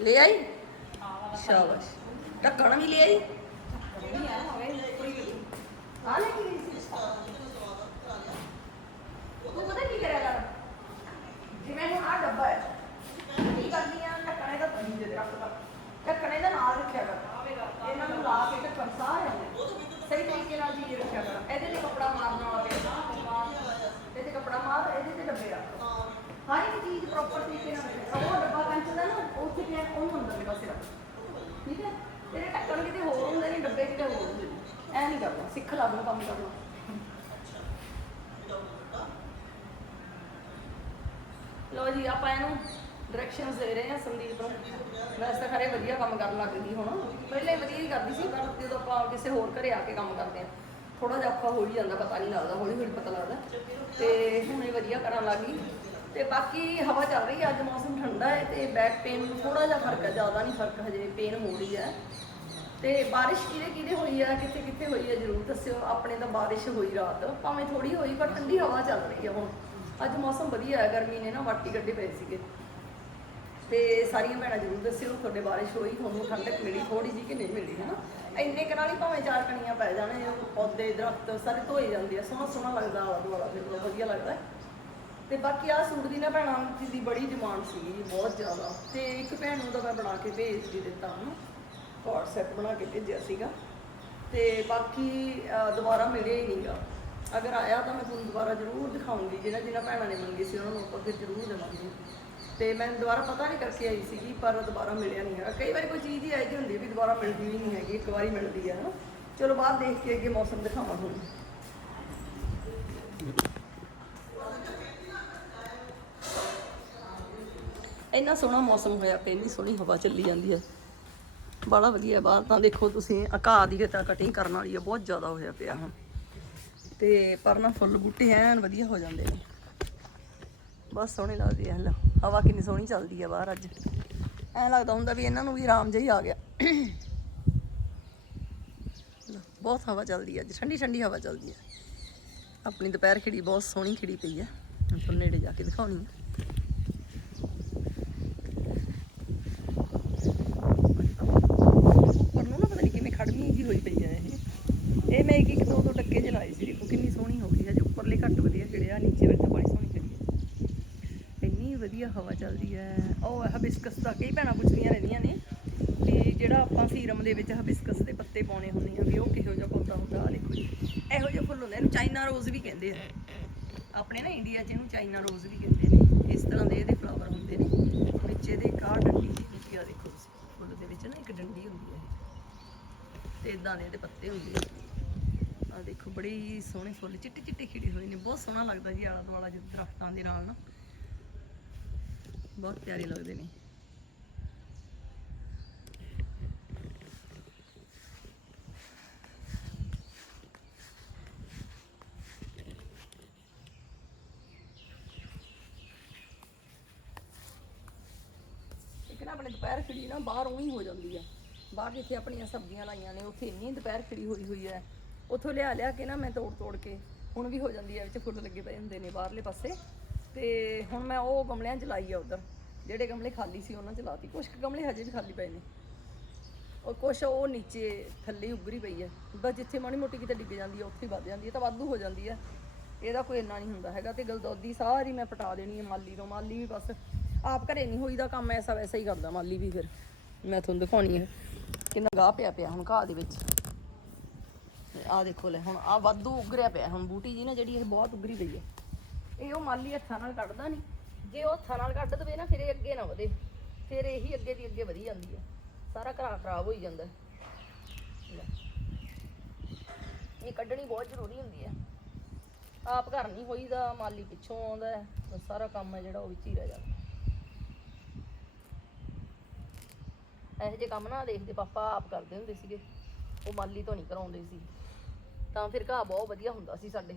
ਲੈ ਆਈ? ਸ਼ਾਬਾਸ਼। ਢੱਕਣ ਵੀ ਲੈ ਆਈ ਆ ਲੈ ਕੇ ਗਈ ਸੀ। ਤੂੰ ਪਤਾ ਕੀ ਕਰਿਆ ਕਰ? ਜਿਵੇਂ ਹੁਣ ਆ ਡੱਬਾ ਹੈ। ਕੀ ਕਰਦੀ ਆ? ਢੱਕਣੇ ਦਾ ਤਣੀ ਦੇ ਰੱਖਦਾ ਢੱਕਣੇ ਦਾ ਨਾਲ ਰੱਖਿਆ ਕਰ। ਇਹਨਾਂ ਨੂੰ ਲਾ ਕੇ ਢੱਕਣ ਸਾਰਿਆਂ ਨੂੰ ਸਹੀ ਤਰੀਕੇ ਨਾਲ ਚੀਜ਼ ਰੱਖਿਆ ਕਰ। ਇਹਦੇ ਤੇ ਕੱਪੜਾ ਮਾਰਨ ਵਾਲਾ ਪਿਆ ਇਹਦੇ ਤੇ ਕੱਪੜਾ ਮਾਰ, ਇਹਦੇ ਤੇ ਡੱਬੇ ਰੱਖ। ਹਰ ਇੱਕ ਚੀਜ਼ ਪ੍ਰੋਪਰ ਤਰੀਕੇ ਨਾਲ ਰੱਖਿਆ ਉਹ ਡੱਬਾ ਕੰਚ ਦਾ ਨਾ ਉੱਥੇ ਪਿਆ ਉਹਨੂੰ ਅੰਦਰ ਪਾਸੇ ਰੱਖ ਠੀਕ ਹੈ ਤੇਰੇ ਢੱਕਣ ਕਿਤੇ ਹੋਰ ਹੁੰਦੇ ਨੇ ਡੱਬੇ ਕਿਤੇ ਹੋਰ ਹੁੰਦੇ ਨੇ ਐ ਨਹੀਂ ਕਰਨਾ ਸਿੱਖ ਲਾ ਦੂੰ ਕੰਮ ਕਰਨਾ ਲੋ ਜੀ ਆਪਾਂ ਇਹਨੂੰ ਡਾਇਰੈਕਸ਼ਨਸ ਦੇ ਰਹੇ ਹਾਂ ਸੰਦੀਪ ਨੂੰ ਵੈਸੇ ਤਾਂ ਖਰੇ ਵਧੀਆ ਕੰਮ ਕਰਨ ਲੱਗ ਗਈ ਹੁਣ ਪਹਿਲੇ ਵਧੀਆ ਹੀ ਕਰਦੀ ਸੀ ਪਰ ਜਦੋਂ ਆਪਾਂ ਕਿਸੇ ਹੋਰ ਘਰੇ ਆ ਕੇ ਕੰਮ ਕਰਦੇ ਹਾਂ ਥੋੜਾ ਜਿਹਾ ਔਖਾ ਹੋ ਹੀ ਜਾਂਦਾ ਪਤਾ ਨਹੀਂ ਲੱਗਦਾ ਹੌਲੀ ਹੌਲੀ ਪਤਾ ਲੱਗਦਾ ਤੇ ਹੁਣ ਵਧੀਆ ਕਰਨ ਲੱਗ ਗਈ ਤੇ ਬਾਕੀ ਹਵਾ ਚੱਲ ਰਹੀ ਹੈ ਅੱਜ ਮੌਸਮ ਠੰਡਾ ਹੈ ਤੇ ਬੈਕ ਪੇਨ ਨੂੰ ਥੋੜਾ ਜਿਹਾ ਫ਼ਰਕ ਹੈ, ਜ਼ਿਆਦਾ ਨਹੀਂ ਫ਼ਰਕ ਹਜੇ ਪੇਨ ਹੋ ਰਹੀ ਹੈ। ਤੇ ਬਾਰਿਸ਼ ਕਿਹਦੇ ਕਿਹਦੇ ਹੋਈ ਆ, ਕਿੱਥੇ ਕਿੱਥੇ ਹੋਈ ਆ, ਜਰੂਰ ਦੱਸਿਓ। ਆਪਣੇ ਤਾਂ ਬਾਰਿਸ਼ ਹੋਈ ਰਾਤ, ਭਾਵੇਂ ਥੋੜੀ ਹੋਈ, ਪਰ ਠੰਡੀ ਹਵਾ ਚੱਲ ਰਹੀ ਆ ਹੁਣ। ਅੱਜ ਮੌਸਮ ਵਧੀਆ ਹੈ, ਗਰਮੀ ਨੇ ਨਾ ਵਾਟੀ ਕੱਢੇ ਪਏ ਸੀਗੇ। ਤੇ ਸਾਰੀਆਂ ਭੈਣਾਂ ਜਰੂਰ ਦੱਸਿਓ, ਤੁਹਾਡੇ ਬਾਰਿਸ਼ ਹੋਈ, ਤੁਹਾਨੂੰ ਠੰਡਕ ਮਿਲੀ ਥੋੜੀ ਜੀ ਕਿ ਨਹੀਂ ਮਿਲੀ, ਹਨਾ? ਇੰਨੇ ਕੁ ਹੀ ਭਾਵੇਂ ਚਾਰ ਕਣੀਆਂ ਪੈ ਜਾਣ, ਪੌਦੇ, ਦਰਖਤ, ਸਾਰੇ ਧੋਏ ਜਾਂਦੇ ਆ, ਸੋਹਣਾ ਸੋਹਣਾ ਲੱਗਦਾ ਆਲਾ ਦੁਆਲਾ ਫਿਰ ਬਹੁਤ ਵਧੀਆ ਲੱਗਦਾ। ਤੇ ਬਾਕੀ ਆ ਸੂਟ ਦੀ ਨਾ ਭੈਣਾਂ ਦੀ ਬੜੀ ਡਿਮਾਂਡ ਸੀਗੀ ਜੀ, ਬਹੁਤ ਜ਼ਿਆਦਾ। ਤੇ ਇੱਕ ਭੈਣ ਨੂੰ ਤਾਂ ਮੈਂ ਬਣਾ ਕੇ ਭੇਜ ਵੀ ਦਿੱਤਾ ਹਨਾ ਕੋਟ ਸੈੱਟ ਬਣਾ ਕੇ ਭੇਜਿਆ ਸੀਗਾ। ਤੇ ਬਾਕੀ ਅਹ, ਦੁਬਾਰਾ ਮਿਲਿਆ ਹੀ ਨਹੀਂਗਾ। ਅਗਰ ਆਇਆ ਤਾਂ ਮੈਂ ਤੁਹਾਨੂੰ ਦੁਬਾਰਾ ਜ਼ਰੂਰ ਦਿਖਾਉਂਗੀ ਜਿਹਨਾਂ ਜਿਹਨਾਂ ਭੈਣਾਂ ਨੇ ਮੰਗੀ ਸੀ ਉਹਨਾਂ ਨੂੰ ਆਪਾਂ ਫਿਰ ਜ਼ਰੂਰ ਦੇਵਾਂਗੇ। ਤੇ ਮੈਂ ਦੁਬਾਰਾ ਪਤਾ ਨਹੀਂ ਕਰਕੇ ਆਈ ਸੀਗੀ ਪਰ ਦੁਬਾਰਾ ਮਿਲਿਆ ਨਹੀਂ ਹੈਗਾ। ਕਈ ਵਾਰੀ ਕੋਈ ਚੀਜ਼ ਹੀ ਐਸੀ ਹੁੰਦੀ ਹੈ ਵੀ ਦੁਬਾਰਾ ਮਿਲਦੀ ਵੀ ਨਹੀਂ ਹੈਗੀ ਇੱਕ ਵਾਰੀ ਮਿਲਦੀ ਹੈ ਹਨਾ ਚਲੋ ਬਾਅਦ ਦੇਖ ਕੇ ਅੱਗੇ ਮੌਸਮ ਦਿਖਾਵਾਂ ਤੁਹਾਨੂੰ। ਇੰਨਾ ਸੋਹਣਾ ਮੌਸਮ ਹੋਇਆ ਪਿਆ, ਇੰਨੀ ਸੋਹਣੀ ਹਵਾ ਚੱਲੀ ਜਾਂਦੀ ਹੈ ਬੜਾ ਵਧੀਆ, ਬਾਹਰ ਤਾਂ ਦੇਖੋ ਤੁਸੀਂ ਆਹ ਦੀ ਤਾਂ ਕਟਿੰਗ ਕਰਨ ਵਾਲੀ ਆ, ਬਹੁਤ ਜ਼ਿਆਦਾ ਹੋਇਆ ਪਿਆ। ਹੁਣ ਤੇ ਪਰ ਨਾ ਫੁੱਲ ਬੂਟੇ ਐਨ ਵਧੀਆ ਹੋ ਜਾਂਦੇ ਨੇ। ਬਹੁਤ ਸੋਹਣੇ ਲੱਗਦੇ ਆ ਲਓ ਹਵਾ ਕਿੰਨੀ ਸੋਹਣੀ ਚੱਲਦੀ ਆ ਬਾਹਰ ਅੱਜ। ਐਂ ਲੱਗਦਾ ਹੁੰਦਾ ਵੀ ਇਹਨਾਂ ਨੂੰ ਵੀ ਆਰਾਮ ਜਿਹਾ ਹੀ ਆ ਗਿਆ। ਬਹੁਤ ਹਵਾ ਚੱਲਦੀ ਆ ਅੱਜ, ਠੰਡੀ ਠੰਡੀ ਹਵਾ ਚੱਲਦੀ ਆ। ਆਪਣੀ ਦੁਪਹਿਰ ਖਿੜੀ ਬਹੁਤ ਸੋਹਣੀ ਖਿੜੀ ਪਈ ਆ। ਤੁਹਾਨੂੰ ਨੇੜੇ ਜਾ ਕੇ ਦਿਖਾਉਣੀ ਆ ਪਰ ਨੂੰ ਨਾ ਪਤਾ ਨਹੀਂ ਕਿਵੇਂ ਖੜਮੀ ਜੀ ਹੋਈ ਪਈ ਆ ਇਹ ਇਹ ਮੈਂ ਇੱਕ ਇੱਕ ਦੋ ਦੋ ਟੱਕੇ ਜਲਾਏ ਸੀ ਦੇਖੋ ਕਿੰਨੀ ਸੋਹਣੀ ਹੋ ਗਈ ਹੈ ਜੇ ਉੱਪਰਲੇ ਘੱਟ ਵਧੀਆ ਖਿੜਿਆ ਨੀਚੇ ਵਿੱਚ ਤਾਂ ਬੜੀ ਸੋਹਣੀ ਖਿੜੀ ਹੈ ਇੰਨੀ ਵਧੀਆ ਹਵਾ ਚੱਲਦੀ ਹੈ। ਉਹ ਹਬਿਸਕਸ ਦਾ ਕਈ ਭੈਣਾਂ ਪੁੱਛਦੀਆਂ ਰਹਿੰਦੀਆਂ ਨੇ ਵੀ ਜਿਹੜਾ ਆਪਾਂ ਸੀਰਮ ਦੇ ਵਿੱਚ ਹਬਿਸਕਸ ਦੇ ਪੱਤੇ ਪਾਉਣੇ ਹੁੰਦੇ ਆ ਵੀ ਉਹ ਕਿਹੋ ਜਿਹਾ ਪੌਦਾ ਹੁੰਦਾ ਆ ਦੇਖੋ ਜੀ। ਇਹੋ ਜਿਹੇ ਫੁੱਲ ਹੁੰਦੇ ਇਹਨੂੰ ਚਾਈਨਾ ਰੋਜ਼ ਵੀ ਕਹਿੰਦੇ ਆ। ਆਪਣੇ ਨਾ ਇੰਡੀਆ 'ਚ ਇਹਨੂੰ ਚਾਈਨਾ ਰੋਜ਼ ਵੀ ਕਹਿੰਦੇ ਨੇ। ਇਸ ਤਰ੍ਹਾਂ ਦੇ ਇਹਦੇ ਫਲਾਵਰ ਹੁੰਦੇ ਨੇ। ਵਿੱਚ ਇਹਦੇ ਇੱਕ ਡੰਡੀ ਜਿਹੀ ਆ ਦੇਖੋ ਤੁਸੀਂ, ਫੁੱਲ ਦੇ ਵਿੱਚ ਨਾ ਇੱਕ ਡੰਡੀ ਹੁੰਦੀ ਹੈ ਤੇ ਇਦਾਂ ਦੇ ਇਹਦੇ ਪੱਤੇ ਹੁੰਦੇ ਆ। ਆ ਦੇਖੋ, ਬੜੇ ਸੋਹਣੇ ਫੁੱਲ ਚਿੱਟੇ ਚਿੱਟੇ ਖਿੜੇ ਹੋਏ ਨੇ। ਬਹੁਤ ਸੋਹਣਾ ਲੱਗਦਾ ਜੀ ਆਲਾ ਦੁਆਲਾ ਜਿਹਾ ਦਰਖਤਾਂ ਦੇ ਨਾਲ ਨਾ। ਬਹੁਤ ਪਿਆਰੇ ਲੱਗਦੇ ਨੇ ਇੱਕ ਨਾ ਆਪਣੇ ਦੁਪਹਿਰ ਖਿੜੀ ਨਾ ਬਾਹਰ ਉਹੀ ਹੋ ਜਾਂਦੀ ਆ। ਬਾਹਰ ਜਿੱਥੇ ਆਪਣੀਆਂ ਸਬਜ਼ੀਆਂ ਲਾਈਆਂ ਨੇ, ਉੱਥੇ ਇੰਨੀ ਦੁਪਹਿਰ ਖਿੜੀ ਹੋਈ ਹੋਈ ਹੈ ਉੱਥੋਂ ਲਿਆ ਲਿਆ ਕੇ ਨਾ ਮੈਂ ਤੋੜ ਤੋੜ ਕੇ, ਹੁਣ ਵੀ ਹੋ ਜਾਂਦੀ ਹੈ ਵਿੱਚ ਫੁੱਲ ਲੱਗੇ ਪਏ ਹੁੰਦੇ ਨੇ ਬਾਹਰਲੇ ਪਾਸੇ। ਤੇ ਹੁਣ ਮੈਂ ਉਹ ਗਮਲਿਆਂ 'ਚ ਲਾਈ ਆ ਉਧਰ। ਜਿਹੜੇ ਗਮਲੇ ਖਾਲੀ ਸੀ ਉਹਨਾਂ 'ਚ ਲਾਤੀ। ਕੁਝ ਗਮਲੇ ਹਜੇ ਵੀ ਖਾਲੀ ਪਏ ਨੇ। ਉਹ ਕੁਛ ਉਹ ਨੀਚੇ ਥੱਲੇ ਹੀ ਉੱਗਰੀ ਪਈ ਹੈ ਬਸ ਜਿੱਥੇ ਮਾੜੀ ਮੋਟੀ ਕਿਤੇ ਡਿੱਗ ਜਾਂਦੀ ਹੈ ਉੱਥੇ ਵੱਧ ਜਾਂਦੀ ਹੈ ਤਾਂ ਵਾਧੂ ਹੋ ਜਾਂਦੀ ਹੈ ਇਹਦਾ ਕੋਈ ਇੰਨਾ ਨਹੀਂ ਹੁੰਦਾ ਹੈਗਾ ਤੇ ਗਲਦੌਦੀ ਸਾਰੀ ਮੈਂ ਪਟਾ ਦੇਣੀ ਹੈ ਮਾਲੀ ਤੋਂ। ਮਾਲੀ ਵੀ ਬਸ ਆਪ ਘਰੇ ਨਹੀਂ ਹੋਈਦਾ ਕੰਮ, ਐਸਾ ਵੈਸਾ ਹੀ ਕਰਦਾ ਮਾਲੀ ਵੀ ਫਿਰ। ਮੈਂ ਤੁਹਾਨੂੰ ਦਿਖਾਉਣੀ ਹੈ ਕਿੰਨਾ ਗਾਹ ਪਿਆ ਪਿਆ ਹੁਣ ਘਾਹ ਦੇ ਵਿੱਚ। ਆਹ ਦੇਖੋ ਲੈ, ਹੁਣ ਆ ਵਾਧੂ ਉਗਰਿਆ ਪਿਆ। ਹੁਣ ਬੂਟੀ ਜੀ ਨਾ ਜਿਹੜੀ ਇਹ ਬਹੁਤ ਉਗਰੀ ਪਈ ਹੈ ਇਹ ਉਹ ਮਾਲੀ ਹੱਥਾਂ ਨਾਲ ਕੱਢਦਾ ਨਹੀਂ। ਜੇ ਉਹ ਹੱਥਾਂ ਨਾਲ ਕੱਢ ਦਵੇ ਨਾ, ਫਿਰ ਇਹ ਅੱਗੇ ਨਾ ਵਧੇ। ਫਿਰ ਇਹੀ ਅੱਗੇ ਦੀ ਅੱਗੇ ਵਧੀ ਜਾਂਦੀ ਹੈ। ਸਾਰਾ ਘਰਾਂ ਖਰਾਬ ਹੋਈ ਜਾਂਦਾ ਇਹ ਕੱਢਣੀ ਬਹੁਤ ਜ਼ਰੂਰੀ ਹੁੰਦੀ ਹੈ। ਆਪ ਘਰ ਨਹੀਂ ਹੋਈਦਾ, ਮਾਲੀ ਪਿੱਛੋਂ ਆਉਂਦਾ ਹੈ। ਸਾਰਾ ਕੰਮ ਹੈ ਜਿਹੜਾ, ਉਹ ਵਿੱਚ ਹੀ ਰਹਿ ਜਾਂਦਾ ਇਹੋ ਜਿਹੇ ਕੰਮ ਨਾ ਦੇਖਦੇ, ਪਾਪਾ ਆਪ ਕਰਦੇ ਹੁੰਦੇ ਸੀਗੇ। ਉਹ ਮਾਲੀ ਤੋਂ ਨਹੀਂ ਕਰਾਉਂਦੇ ਸੀ। ਤਾਂ ਫਿਰ ਘਾਹ ਬਹੁਤ ਵਧੀਆ ਹੁੰਦਾ ਸੀ ਸਾਡੇ।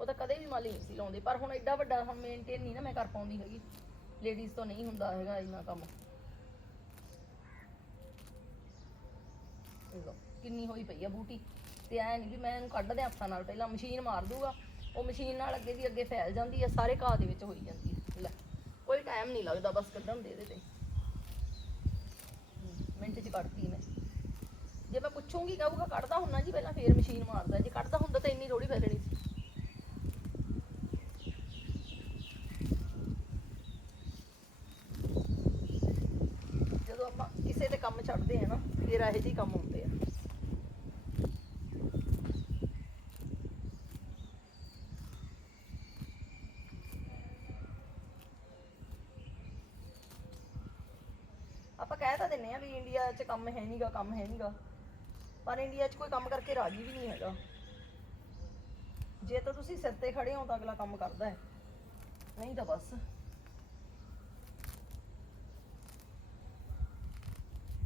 ਉਹ ਤਾਂ ਕਦੇ ਵੀ ਮਾਲੀ ਨਹੀਂ ਸੀ ਲਾਉਂਦੇ। ਪਰ ਹੁਣ ਐਡਾ ਵੱਡਾ ਹੁਣ ਮੇਨਟੇਨ ਨਹੀਂ ਨਾ ਮੈਂ ਕਰ ਪਾਉਂਦੀ ਹੈਗੀ। ਲੇਡੀਜ਼ ਤੋਂ ਨਹੀਂ ਹੁੰਦਾ ਹੈਗਾ ਇੰਨਾ ਕੰਮ। ਇਹ ਕਿੰਨੀ ਹੋਈ ਪਈ ਆ ਬੂਟੀ। ਤੇ ਐ ਨਹੀਂ ਵੀ ਮੈਂ ਇਹਨੂੰ ਕੱਢ ਦਿਆਂ ਹੱਥਾਂ ਨਾਲ। ਪਹਿਲਾਂ ਮਸ਼ੀਨ ਮਾਰ ਦੂਗਾ। ਉਹ ਮਸ਼ੀਨ ਨਾਲ ਅੱਗੇ ਦੀ ਅੱਗੇ ਫੈਲ ਜਾਂਦੀ ਆ, ਸਾਰੇ ਘਾਹ ਦੇ ਵਿੱਚ ਹੋਈ ਜਾਂਦੀ ਹੈ ਟਾਈਮ ਨਹੀਂ ਲੱਗਦਾ, ਬਸ ਕੱਢਣ ਦੇ ਇਹਦੇ ਤੇ ਮਿੰਟ 'ਚ ਕੱਢਤੀ ਮੈਂ। ਜੇ ਮੈਂ ਪੁੱਛੂੰਗੀ, ਕਹੂਗਾ ਕੱਢਦਾ ਹੁੰਨਾ ਜੀ, ਪਹਿਲਾਂ ਫੇਰ ਮਸ਼ੀਨ ਮਾਰਦਾ। ਜੇ ਕੱਢਦਾ ਹੁੰਦਾ ਤਾਂ ਇੰਨੀ ਥੋੜੀ ਫੈਲਣੀ ਸੀ ਜਦੋਂ ਆਪਾਂ ਤੇ ਕੰਮ ਛੱਡਦੇ ਆ ਨਾ, ਫਿਰ ਇਹੋ ਜਿਹੇ ਕੰਮ ਹੁੰਦੇ ਆ। ਆਪਾਂ ਕਹਿ ਤਾਂ ਦਿੰਨੇ ਆ ਵੀ ਇੰਡੀਆ 'ਚ ਕੰਮ ਹੈ ਨਹੀਂਗਾ ਕੰਮ ਹੈ ਨਹੀਂਗਾ ਪਰ ਇੰਡੀਆ 'ਚ ਕੋਈ ਕੰਮ ਕਰਕੇ ਰਾਜੀ ਵੀ ਨਹੀਂ ਹੈਗਾ। ਜੇ ਤਾਂ ਤੁਸੀਂ ਸਿਰ ਤੇ ਖੜੇ ਹੋ ਤਾਂ ਅਗਲਾ ਕੰਮ ਕਰਦਾ ਹੈ। ਨਹੀਂ ਤਾਂ ਬਸ।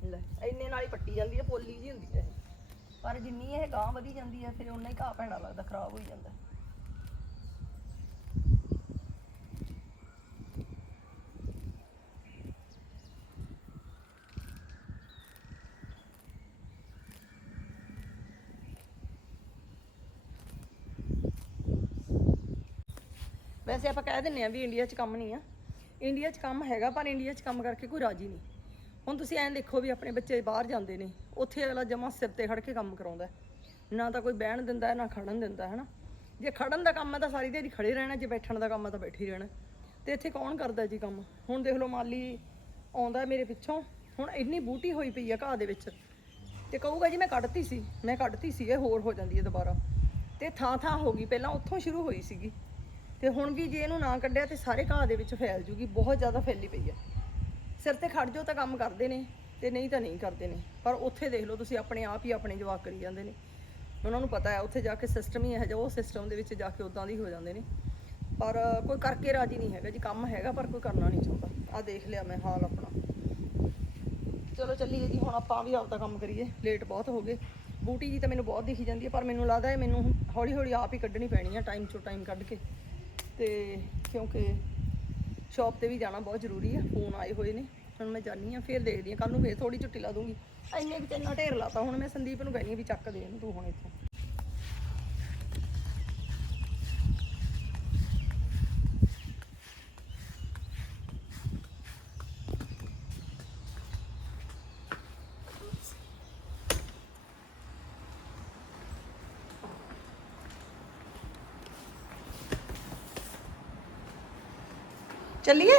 ਲੈ, ਇੰਨੇ ਨਾਲ ਹੀ ਪੱਟੀ ਜਾਂਦੀ ਹੈ ਪੋਲੀ ਜੀ ਹੁੰਦੀ ਹੈ ਪਰ ਜਿੰਨੀ ਇਹ ਗਾਂ ਵਧੀ ਜਾਂਦੀ ਹੈ ਫਿਰ ਉਨਾ ਹੀ ਘਾਹ ਭੈੜਾ ਲੱਗਦਾ, ਖਰਾਬ ਹੋਈ ਜਾਂਦਾ। ਵੈਸੇ ਆਪਾਂ ਕਹਿ ਦਿੰਨੇ ਆ ਵੀ ਇੰਡੀਆ 'ਚ ਕੰਮ ਨਹੀਂ ਆ। ਇੰਡੀਆ 'ਚ ਕੰਮ ਹੈਗਾ, ਪਰ ਇੰਡੀਆ 'ਚ ਕੰਮ ਕਰਕੇ ਕੋਈ ਰਾਜੀ ਨਹੀਂ। ਹੁਣ ਤੁਸੀਂ ਐਂ ਦੇਖੋ ਵੀ ਆਪਣੇ ਬੱਚੇ ਬਾਹਰ ਜਾਂਦੇ ਨੇ ਉੱਥੇ ਅਗਲਾ ਜਮਾ ਸਿਰ ਤੇ ਖੜ ਕੇ ਕੰਮ ਕਰਾਉਂਦਾ ਨਾ ਤਾਂ ਕੋਈ ਬਹਿਣ ਦਿੰਦਾ ਹੈ, ਨਾ ਖੜਨ ਦਿੰਦਾ ਹੈ ਨਾ ਜੇ ਖੜਨ ਦਾ ਕੰਮ ਹੈ ਤਾਂ ਸਾਰੀ ਦਿਹਾੜੀ ਖੜੇ ਰਹਿਣਾ ਜੇ ਬੈਠਣ ਦਾ ਕੰਮ ਹੈ ਤਾਂ ਬੈਠੀ ਰਹਿਣਾ। ਤੇ ਇੱਥੇ ਕੌਣ ਕਰਦਾ ਜੀ ਕੰਮ? ਹੁਣ ਦੇਖ ਲਓ ਮਾਲੀ ਆਉਂਦਾ ਮੇਰੇ ਪਿੱਛੋਂ ਹੁਣ ਇੰਨੀ ਬੂਟੀ ਹੋਈ ਪਈ ਆ ਘਾਹ ਦੇ ਵਿੱਚ। ਤੇ ਕਹੂਗਾ ਜੀ ਮੈਂ ਕੱਢਤੀ ਸੀ ਮੈਂ ਕੱਢਤੀ ਸੀ ਇਹ ਹੋਰ ਹੋ ਜਾਂਦੀ ਹੈ ਦੁਬਾਰਾ। ਤੇ ਥਾਂ ਥਾਂ ਹੋ ਗਈ ਪਹਿਲਾਂ ਉੱਥੋਂ ਸ਼ੁਰੂ ਹੋਈ ਸੀਗੀ। ਤੇ ਹੁਣ ਵੀ ਜੇ ਇਹਨੂੰ ਨਾ ਕੱਢਿਆ ਤੇ ਸਾਰੇ ਘਾਹ ਦੇ ਵਿੱਚ ਫੈਲ ਜੂਗੀ ਬਹੁਤ ਜ਼ਿਆਦਾ ਫੈਲੀ ਪਈ ਹੈ। ਸਿਰ ਤੇ ਖੜ ਜਾਓ ਤਾਂ ਕੰਮ ਕਰਦੇ ਨੇ ਤੇ ਨਹੀਂ ਤਾਂ ਨਹੀਂ ਕਰਦੇ ਨੇ। ਪਰ ਉੱਥੇ ਦੇਖ ਲਓ ਤੁਸੀਂ ਆਪਣੇ ਆਪ ਹੀ ਆਪਣੇ ਜਵਾਕ ਕਰੀ ਜਾਂਦੇ ਨੇ। ਉਹਨਾਂ ਨੂੰ ਪਤਾ ਹੈ, ਉੱਥੇ ਜਾ ਕੇ ਸਿਸਟਮ ਹੀ ਇਹੋ ਜਿਹਾ, ਉਹ ਸਿਸਟਮ ਦੇ ਵਿੱਚ ਜਾ ਕੇ ਉਦਾਂ ਦੀ ਹੋ ਜਾਂਦੇ ਨੇ। ਪਰ ਕੋਈ ਕਰਕੇ ਰਾਜੀ ਨਹੀਂ ਹੈਗਾ ਜੀ, ਕੰਮ ਹੈਗਾ ਪਰ ਕੋਈ ਕਰਨਾ ਨਹੀਂ ਚਾਹੁੰਦਾ। ਆ ਦੇਖ ਲਿਆ ਮੈਂ ਹਾਲ ਆਪਣਾ। ਚਲੋ ਚੱਲੀਏ ਜੀ, ਹੁਣ ਆਪਾਂ ਵੀ ਆਪਦਾ ਕੰਮ ਕਰੀਏ। ਲੇਟ ਬਹੁਤ ਹੋ ਗਏ। ਬੂਟੀ ਜੀ ਤਾਂ ਮੈਨੂੰ ਬਹੁਤ ਦਿਖੀ ਜਾਂਦੀ ਹੈ, ਪਰ ਮੈਨੂੰ ਲੱਗਦਾ ਹੈ ਮੈਨੂੰ ਹੌਲੀ ਹੌਲੀ ਆਪ ਹੀ ਕੱਢਣੀ ਪੈਣੀ ਹੈ ਟਾਈਮ ਚੋਂ ਟਾਈਮ ਕੱਢ ਕੇ। ਤੇ ਕਿਉਂਕਿ ਸ਼ਾਪ ਤੇ ਵੀ ਜਾਣਾ ਬਹੁਤ ਜ਼ਰੂਰੀ ਹੈ ਫੋਨ ਆਏ ਹੋਏ ਨੇ ਹੁਣ ਮੈਂ ਜਾਣੀ ਆ ਫਿਰ ਦੇਖਦੀ ਆ ਕੱਲ ਨੂੰ ਫੇਰ ਥੋੜੀ ਛੁੱਟੀ ਲਾ ਦੂੰਗੀ। ਇੰਨੇ ਕਿ ਇੰਨਾ ਢੇਰ ਲਾਤਾ ਹੁਣ ਮੈਂ ਸੰਦੀਪ ਨੂੰ ਕਹਿੰਦੀ ਆ ਵੀ ਚੱਕ ਦੇ ਇਹਨੂੰ ਤੂੰ ਹੁਣ ਇੱਥੋਂ। ਚੱਲੀਏ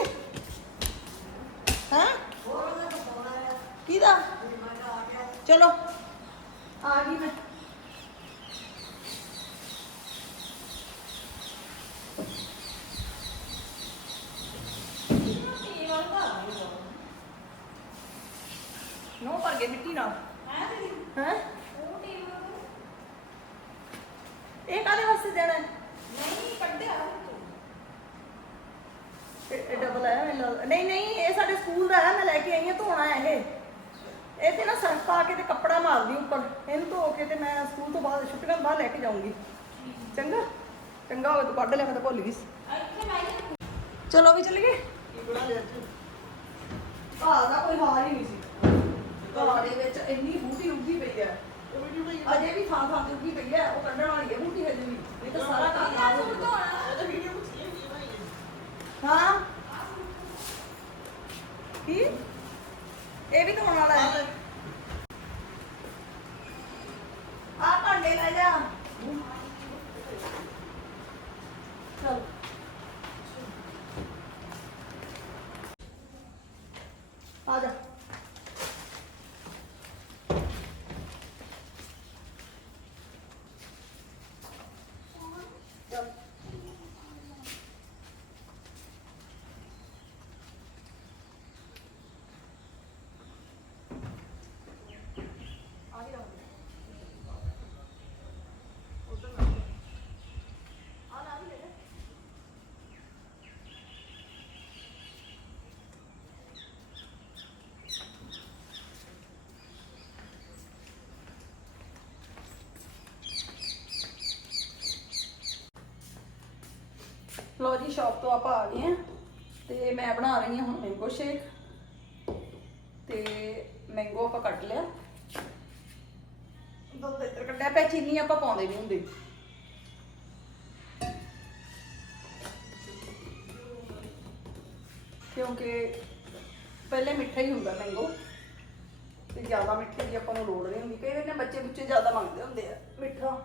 ਹਾਂ ਕਿਹਦਾ ਚਲੋ ਆ ਗਈ ਮੈਂ ਨੋ ਪਰ ਗਏ ਮਿੱਟੀ ਨਾਲ ਹੈ ਇਹ ਕਾਦੇ ਵਾਸਤੇ ਦੇਣਾ ਹੈ ਇਹ ਇਹ ਡਬਲ ਹੈ ਮੈਨੂੰ ਲੱਗਦਾ- ਨਹੀਂ ਨਹੀਂ ਇਹ ਸਾਡੇ ਸਕੂਲ ਦਾ ਹੈ ਮੈਂ ਲੈ ਕੇ ਆਈ ਹਾਂ ਧੋਣਾ ਹੈ ਇਹ। ਇਹ ਤੇ ਨਾ ਸਰਫ ਪਾ ਕੇ ਤੇ ਕੱਪੜਾ ਮਾਰਦੀ ਉੱਪਰ। ਇਹਨੂੰ ਧੋ ਕੇ ਤੇ ਮੈਂ ਸਕੂਲ ਤੋਂ ਬਾਅਦ ਛੁੱਟੀਆਂ ਤੋਂ ਬਾਅਦ ਲੈ ਕੇ ਜਾਊਂਗੀ। ਚੰਗਾ? ਚੰਗਾ ਹੋਵੇ ਤੂੰ ਕੱਢ ਲਿਆ ਮੈਂ ਤਾਂ ਭੁੱਲ ਗਈ ਸੀ। ਚਲੋ ਵੀ ਚੱਲੀਏ। ਘਾਹ ਦਾ ਕੋਈ ਹਾਲ ਹੀ ਨਹੀਂ ਸੀ। ਘਾਹ ਦੇ ਵਿੱਚ ਇੰਨੀ ਬੂਟੀ ਉੱਗੀ ਪਈ ਹੈ। ਅਜੇ ਵੀ ਥਾਂ ਥਾਂ ਤੇ ਉੱਗੀ ਪਈ ਹੈ ਉਹ ਕੱਢਣ ਵਾਲੀ ਹੈ ਬੂਟੀ ਹਜੇ ਵੀ। ਨਹੀਂ ਤਾਂ ਸਾਰਾ ਘਾਹ ਖਰਾਬ ਹੋ ਜਾਊਗਾ। ਹਾਂ? ਕੀ? ਇਹ ਵੀ ਧੋਣ ਵਾਲਾ ਹੈ। ਆ ਭਾਂਡੇ ਲੈ ਜਾ। ਚਲ। ਆ ਜਾ। ਲੋ ਜੀ ਸ਼ਾਪ ਤੋਂ ਆਪਾਂ ਆ ਗਏ ਆ ਤੇ ਮੈਂ ਬਣਾ ਰਹੀ ਹਾਂ ਹੁਣ ਮੈਂਗੋ ਸ਼ੇਕ ਤੇ ਮੈਂਗੋ ਆਪਾਂ ਕੱਟ ਲਿਆ। ਦੁੱਧ ਇੱਧਰ ਕੱਢਿਆ, ਪਿਆ ਚੀਨੀ ਆਪਾਂ ਪਾਉਂਦੇ ਨਹੀਂ ਹੁੰਦੇ। ਕਿਉਂਕਿ ਪਹਿਲੇ ਮਿੱਠਾ ਹੀ ਹੁੰਦਾ ਮੈਂਗੋ ਤੇ ਜ਼ਿਆਦਾ ਮਿੱਠੇ ਦੀ ਆਪਾਂ ਨੂੰ ਲੋੜ ਨਹੀਂ ਹੁੰਦੀ। ਕਈ ਵਾਰ ਨਾ ਬੱਚੇ ਬੁੱਚੇ ਜ਼ਿਆਦਾ ਮੰਗਦੇ ਹੁੰਦੇ ਆ ਮਿੱਠਾ।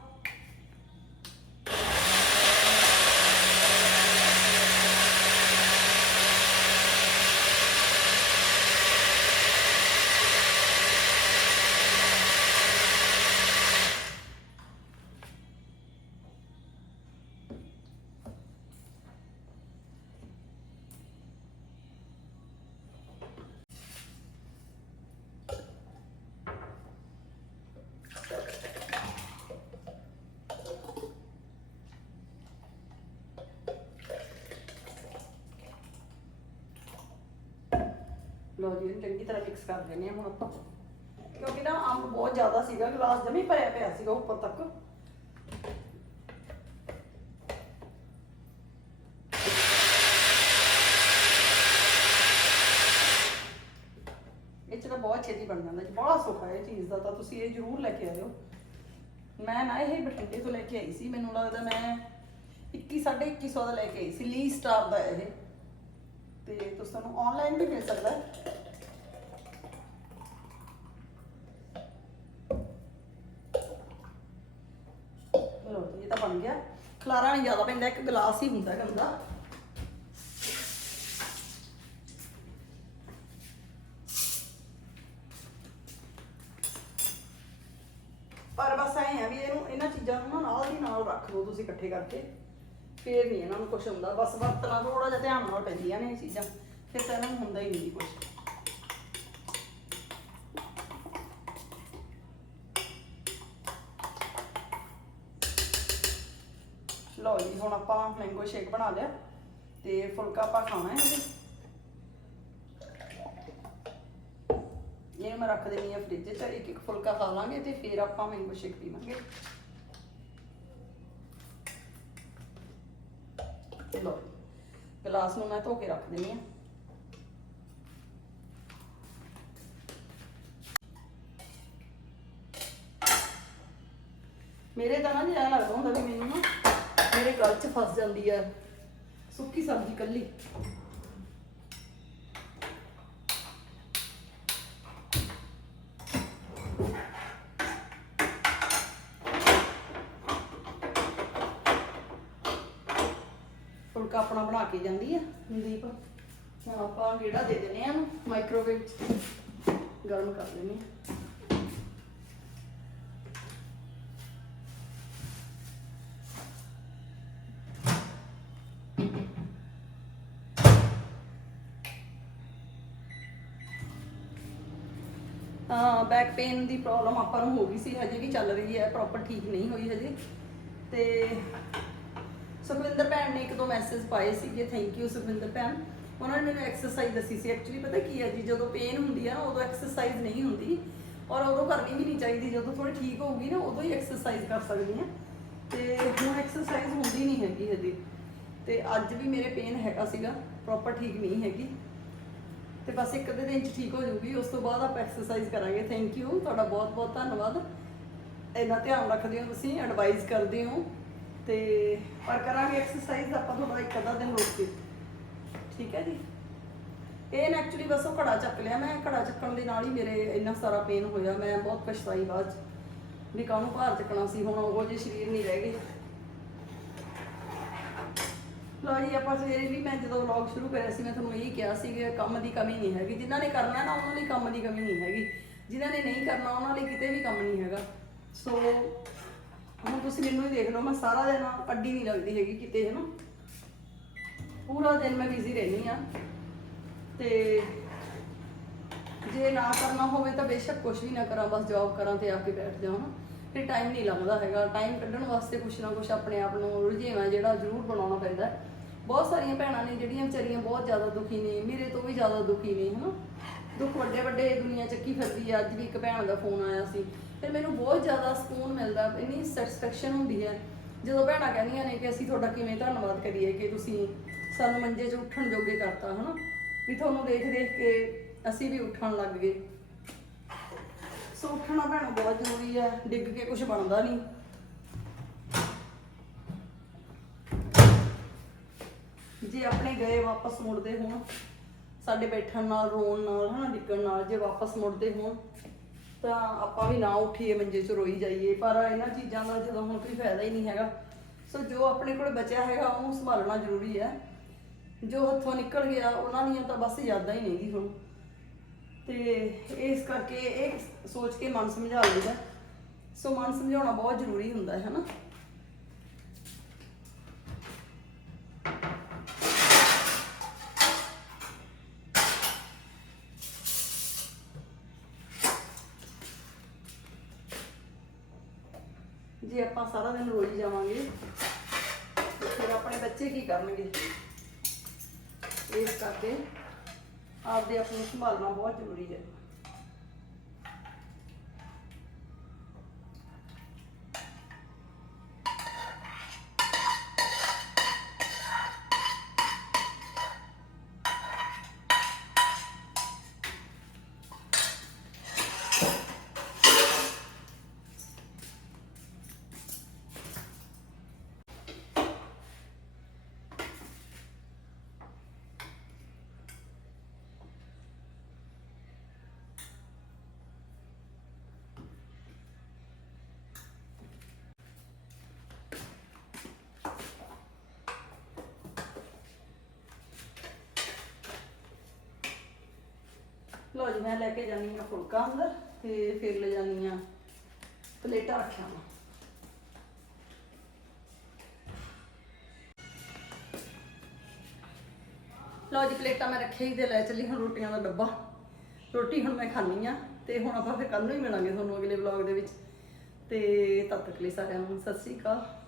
ਲੋ ਜੀ, ਇਹਨੂੰ ਚੰਗੀ ਤਰ੍ਹਾਂ ਮਿਕਸ ਕਰ ਦਿੰਦੇ ਹੁਣ ਆਪਾਂ। ਕਿਉਂਕਿ ਨਾ ਅੰਬ ਬਹੁਤ ਜ਼ਿਆਦਾ ਸੀਗਾ, ਗਲਾਸ ਜਮੀ ਭਰਿਆ ਪਿਆ ਸੀਗਾ ਉੱਪਰ ਤੱਕ। ਇਹ ਚ ਤਾਂ ਬਹੁਤ ਛੇਤੀ ਬਣ ਜਾਂਦਾ ਜੀ, ਬੜਾ ਸੌਖਾ ਹੈ ਇਹ ਚੀਜ਼ ਦਾ, ਤਾਂ ਤੁਸੀਂ ਇਹ ਜ਼ਰੂਰ ਲੈ ਕੇ ਆਇਓ। ਮੈਂ ਨਾ ਇਹ ਬਠਿੰਡੇ ਤੋਂ ਲੈ ਕੇ ਆਈ ਸੀ, ਮੈਨੂੰ ਲੱਗਦਾ ਮੈਂ 21 2150 ਦਾ ਲੈ ਕੇ ਆਈ ਸੀ ਲੀ ਸਟਾਰ ਦਾ ਇਹ। ਤੇ ਤੁਸੀਂ ਤੁਹਾਨੂੰ ਆਨਲਾਈਨ ਵੀ ਮਿਲ ਸਕਦਾ ਹੈ। ਲੋ ਜੀ, ਇਹ ਤਾਂ ਬਣ ਗਿਆ। ਖਲਾਰਾ ਨਹੀਂ ਜ਼ਿਆਦਾ ਪੈਂਦਾ, ਇੱਕ ਗਲਾਸ ਹੀ ਹੁੰਦਾ ਗੰਦਾ। ਪਰ ਬਸ ਐ ਆ ਵੀ ਇਹਨੂੰ ਇਹਨਾਂ ਚੀਜ਼ਾਂ ਨੂੰ ਨਾ ਨਾਲ ਦੀ ਨਾਲ ਰੱਖ ਲਓ ਤੁਸੀਂ ਇਕੱਠੇ ਕਰਕੇ। ਫੇਰ ਨਹੀਂ ਇਹਨਾਂ ਨੂੰ ਕੁਝ ਹੁੰਦਾ, ਬਸ ਵਰਤਣਾ ਥੋੜਾ ਜਿਹਾ ਧਿਆਨ ਨਾਲ ਪੈਂਦੀਆਂ ਨੇ ਇਹ ਚੀਜ਼ਾਂ, ਫਿਰ ਤਾਂ ਇਹਨਾਂ ਨੂੰ ਹੁੰਦਾ ਹੀ ਨਹੀਂ ਕੁਝ ਲਓ ਜੀ, ਹੁਣ ਆਪਾਂ ਮੈਂਗੋ ਸ਼ੇਕ ਬਣਾ ਲਿਆ, ਤੇ ਫੁਲਕਾ ਆਪਾਂ ਖਾਣਾ ਹੈ ਇਹ ਮੈਂ ਰੱਖ ਦੇਣੀ ਆ ਫ੍ਰਿਜ 'ਚ ਇੱਕ ਇੱਕ ਫੁਲਕਾ ਖਾ ਲਾਂਗੇ ਤੇ ਫਿਰ ਆਪਾਂ ਮੈਂਗੋ ਸ਼ੇਕ ਪੀਵਾਂਗੇ। ਲਓ ਗਲਾਸ ਨੂੰ ਮੈਂ ਧੋ ਕੇ ਰੱਖ ਦੇਣੀ ਆ ਮੇਰੇ ਤਾਂ ਨਾ ਜ਼ਿਆਦਾ ਲੱਗਦਾ ਹੁੰਦਾ ਵੀ ਮੈਨੂੰ ਨਾ ਮੇਰੇ ਗਲ 'ਚ ਫਸ ਜਾਂਦੀ ਆ ਸੁੱਕੀ ਸਬਜ਼ੀ ਕੱਲੀ। ਫੁਲਕਾ ਆਪਣਾ ਬਣਾ ਕੇ ਜਾਂਦੀ ਆ, ਮਨਦੀਪ। ਹੁਣ ਆਪਾਂ ਜਿਹੜਾ ਦੇ ਦਿੰਨੇ ਆ ਮਾਈਕ੍ਰੋਵੇਵ 'ਚ ਗਰਮ ਕਰ ਦਿੰਨੇ ਆ। ਬੈਕ ਪੇਨ ਦੀ ਪ੍ਰੋਬਲਮ ਆਪਾਂ ਨੂੰ ਹੋ ਗਈ ਸੀ ਹਜੇ ਵੀ ਚੱਲ ਰਹੀ ਹੈ ਪ੍ਰੋਪਰ ਠੀਕ ਨਹੀਂ ਹੋਈ ਹਜੇ। ਤੇ ਸੁਖਵਿੰਦਰ ਭੈਣ ਨੇ ਇੱਕ ਦੋ ਮੈਸੇਜ ਪਾਏ ਸੀਗੇ ਥੈਂਕ ਯੂ ਸੁਖਵਿੰਦਰ ਭੈਣ। ਉਹਨਾਂ ਨੇ ਮੈਨੂੰ ਐਕਸਰਸਾਈਜ਼ ਦੱਸੀ ਸੀ। ਐਕਚੁਅਲੀ ਪਤਾ ਕੀ ਹੈ ਜੀ, ਜਦੋਂ ਪੇਨ ਹੁੰਦੀ ਹੈ ਨਾ, ਉਦੋਂ ਐਕਸਰਸਾਈਜ਼ ਨਹੀਂ ਹੁੰਦੀ। ਔਰ ਉਦੋਂ ਕਰਨੀ ਵੀ ਨਹੀਂ ਚਾਹੀਦੀ। ਜਦੋਂ ਥੋੜੀ ਠੀਕ ਹੋਊਗੀ ਨਾ, ਉਦੋਂ ਹੀ ਐਕਸਰਸਾਈਜ਼ ਕਰ ਸਕਦੀ ਹਾਂ ਤੇ ਹੁਣ ਐਕਸਰਸਾਈਜ਼ ਹੁੰਦੀ ਨਹੀਂ ਹੈਗੀ ਹਜੇ। ਤੇ ਅੱਜ ਵੀ ਮੇਰੇ ਪੇਨ ਹੈਗਾ ਸੀਗਾ। ਪ੍ਰੋਪਰ ਠੀਕ ਨਹੀਂ ਹੈਗੀ। ਤੇ ਬਸ ਇੱਕ ਅੱਧੇ ਦਿਨ ਚ ਠੀਕ ਹੋ ਜਾਊਗੀ। ਉਸ ਤੋਂ ਬਾਅਦ ਆਪਾਂ ਐਕਸਰਸਾਈਜ਼ ਕਰਾਂਗੇ। ਥੈਂਕ ਯੂ ਤੁਹਾਡਾ ਬਹੁਤ ਬਹੁਤ ਧੰਨਵਾਦ। ਇੰਨਾ ਧਿਆਨ ਰੱਖਦੇ ਹੋ ਤੁਸੀਂ ਐਡਵਾਈਸ ਕਰਦੇ ਹੋ। ਤੇ ਪਰ ਕਰਾਂਗੇ ਐਕਸਰਸਾਈਜ਼ ਆਪਾਂ ਥੋੜਾ ਇੱਕ ਅੱਧਾ ਦਿਨ ਰੁਕ ਕੇ। ਠੀਕ ਹੈ ਜੀ? ਇਹ ਐਕਚੁਅਲੀ ਬਸ ਉਹ ਘੜਾ ਚੱਕ ਲਿਆ। ਮੈਂ ਘੜਾ ਚੱਕਣ ਦੇ ਨਾਲ ਹੀ ਮੇਰੇ ਇੰਨਾ ਸਾਰਾ ਪੇਨ ਹੋਇਆ। ਮੈਂ ਬਹੁਤ ਪਛਤਾਈ ਬਾਅਦ ਚ। ਵੀ ਕਾਹਨੂੰ ਭਾਰ ਚੱਕਣਾ ਸੀ? ਹੁਣ ਉਹ ਜਿਹੇ ਸਰੀਰ ਨਹੀਂ ਰਹਿ ਗਏ। ਲੋ ਜੀ, ਆਪਾਂ ਸਵੇਰੇ ਵੀ ਮੈਂ ਜਦੋਂ ਵਲੌਗ ਸ਼ੁਰੂ ਕਰਿਆ ਸੀ, ਮੈਂ ਤੁਹਾਨੂੰ ਇਹ ਕਿਹਾ ਸੀ ਕਿ ਕੰਮ ਦੀ ਕਮੀ ਨਹੀਂ ਹੈਗੀ। ਜਿਨ੍ਹਾਂ ਨੇ ਕਰਨਾ ਨਾ, ਉਹਨਾਂ ਲਈ ਕੰਮ ਦੀ ਕਮੀ ਨਹੀਂ ਹੈਗੀ। ਜਿਨ੍ਹਾਂ ਨੇ ਨਹੀਂ ਕਰਨਾ, ਉਹਨਾਂ ਲਈ ਕਿਤੇ ਵੀ ਕੰਮ ਨਹੀਂ ਹੈਗਾ। ਸੋ ਹੁਣ ਤੁਸੀਂ ਮੈਨੂੰ ਹੀ ਦੇਖ ਲਓ, ਮੈਂ ਸਾਰਾ ਦਿਨ ਅੱਡੀ ਨਹੀਂ ਲੱਗਦੀ ਹੈਗੀ ਕਿਤੇ ਹੈ ਨਾ ਪੂਰਾ ਦਿਨ ਮੈਂ ਬਿਜ਼ੀ ਰਹਿੰਦੀ ਆ ਤੇ ਜੇ ਨਾ ਕਰਨਾ ਹੋਵੇ ਤਾਂ ਬੇਸ਼ੱਕ ਕੁਝ ਵੀ ਨਾ ਕਰਾਂ, ਬਸ ਜੌਬ ਕਰਾਂ ਤੇ ਆ ਕੇ ਬੈਠ ਜਾਵਾਂ ਫਿਰ ਟਾਈਮ ਨਹੀਂ ਲੱਗਦਾ ਹੈਗਾ। ਟਾਈਮ ਕੱਢਣ ਵਾਸਤੇ ਕੁਛ ਨਾ ਕੁਛ ਆਪਣੇ ਆਪ ਨੂੰ ਰੁਝੇਵਾਂ ਜਿਹੜਾ ਜ਼ਰੂਰ ਬਣਾਉਣਾ ਪੈਂਦਾ ਹੈ। ਬਹੁਤ ਸਾਰੀਆਂ ਭੈਣਾਂ ਨੇ, ਜਿਹੜੀਆਂ ਵਿਚਾਰੀਆਂ ਬਹੁਤ ਜ਼ਿਆਦਾ ਦੁਖੀ ਨੇ, ਮੇਰੇ ਤੋਂ ਵੀ ਜ਼ਿਆਦਾ ਦੁਖੀ ਨੇ, ਹਨਾ? ਦੁੱਖ ਵੱਡੇ ਵੱਡੇ ਦੁਨੀਆ ਚੱਕੀ ਫਿਰਦੀ ਹੈ ਅੱਜ ਵੀ ਇੱਕ ਭੈਣ ਦਾ ਫੋਨ ਆਇਆ ਸੀ। ਫਿਰ ਮੈਨੂੰ ਬਹੁਤ ਜ਼ਿਆਦਾ ਸਕੂਨ ਮਿਲਦਾ, ਇੰਨੀ ਸੈਟੀਸਫੈਕਸ਼ਨ ਹੁੰਦੀ ਹੈ। ਜਦੋਂ ਭੈਣਾਂ ਕਹਿੰਦੀਆਂ ਨੇ ਕਿ ਅਸੀਂ ਤੁਹਾਡਾ ਕਿਵੇਂ ਧੰਨਵਾਦ ਕਰੀਏ ਕਿ ਤੁਸੀਂ ਸਾਨੂੰ ਮੰਜੇ 'ਚ ਉੱਠਣ ਜੋਗੇ ਕਰਤਾ, ਹਨਾ? ਵੀ ਤੁਹਾਨੂੰ ਦੇਖ ਦੇਖ ਕੇ ਅਸੀਂ ਵੀ ਉੱਠਣ ਲੱਗ ਗਏ। ਸੋ ਉੱਠਣਾ ਭੈਣਾਂ ਬਹੁਤ ਜ਼ਰੂਰੀ ਹੈ, ਡਿੱਗ ਕੇ ਕੁਝ ਬਣਦਾ ਨਹੀਂ। ਜੇ ਆਪਣੇ ਗਏ ਵਾਪਸ ਮੁੜਦੇ ਹੋਣ, ਸਾਡੇ ਬੈਠਣ ਨਾਲ, ਰੋਣ ਨਾਲ, ਹਨਾ, ਡਿੱਗਣ ਨਾਲ, ਜੇ ਵਾਪਸ ਮੁੜਦੇ ਹੋਣ ਤਾਂ ਆਪਾਂ ਵੀ ਨਾ ਉੱਠੀਏ, ਮੰਜੇ 'ਚ ਰੋਈ ਜਾਈਏ। ਪਰ ਇਹਨਾਂ ਚੀਜ਼ਾਂ ਦਾ ਜਦੋਂ ਹੁਣ ਕੋਈ ਫਾਇਦਾ ਹੀ ਨਹੀਂ ਹੈਗਾ। ਸੋ ਜੋ ਆਪਣੇ ਕੋਲ ਬਚਿਆ ਹੈਗਾ, ਉਹਨੂੰ ਸੰਭਾਲਣਾ ਜ਼ਰੂਰੀ ਹੈ। ਜੋ ਹੱਥੋਂ ਨਿਕਲ ਗਿਆ, ਉਹਨਾਂ ਦੀਆਂ ਤਾਂ ਬਸ ਯਾਦਾਂ ਹੀ ਨਹੀਂਗੀ ਹੁਣ। ਤੇ ਇਸ ਕਰਕੇ ਇਹ ਸੋਚ ਕੇ ਮਨ ਸਮਝਾ ਲਈਦਾ। ਸੋ ਮਨ ਸਮਝਾਉਣਾ ਬਹੁਤ ਜ਼ਰੂਰੀ ਹੁੰਦਾ ਹੈ ਹਨਾ ਸਾਰਾ ਦਿਨ ਰੋਈ ਜਾਵਾਂਗੇ। ਤੇ ਫਿਰ ਆਪਣੇ ਬੱਚੇ ਕੀ ਕਰਨਗੇ? ਇਸ ਕਰਕੇ ਆਪਦੇ ਆਪ ਨੂੰ ਸੰਭਾਲਣਾ ਬਹੁਤ ਜ਼ਰੂਰੀ ਹੈ। ਲੋ ਜੀ, ਮੈਂ ਲੈ ਕੇ ਜਾਨੀ ਆ ਫੁਲਕਾ ਅੰਦਰ ਤੇ ਫਿਰ ਲੈ ਜਾਨੀ ਆ ਪਲੇਟਾਂ ਰੱਖਿਆ ਵਾ। ਲਓ ਜੀ, ਪਲੇਟਾਂ ਮੈਂ ਰੱਖੀ ਹੀ ਤੇ ਲੈ ਚੱਲੀ ਹੁਣ ਰੋਟੀਆਂ ਦਾ ਡੱਬਾ। ਰੋਟੀ ਹੁਣ ਮੈਂ ਖਾਣੀ ਆ ਤੇ ਹੁਣ ਆਪਾਂ ਫਿਰ ਕੱਲ ਨੂੰ ਹੀ ਮਿਲਾਂਗੇ ਤੁਹਾਨੂੰ ਅਗਲੇ ਵਲੌਗ ਦੇ ਵਿੱਚ। ਤੇ ਤਦ ਤੱਕ ਲਈ ਸਾਰਿਆਂ ਨੂੰ ਸਤਿ ਸ੍ਰੀ ਅਕਾਲ।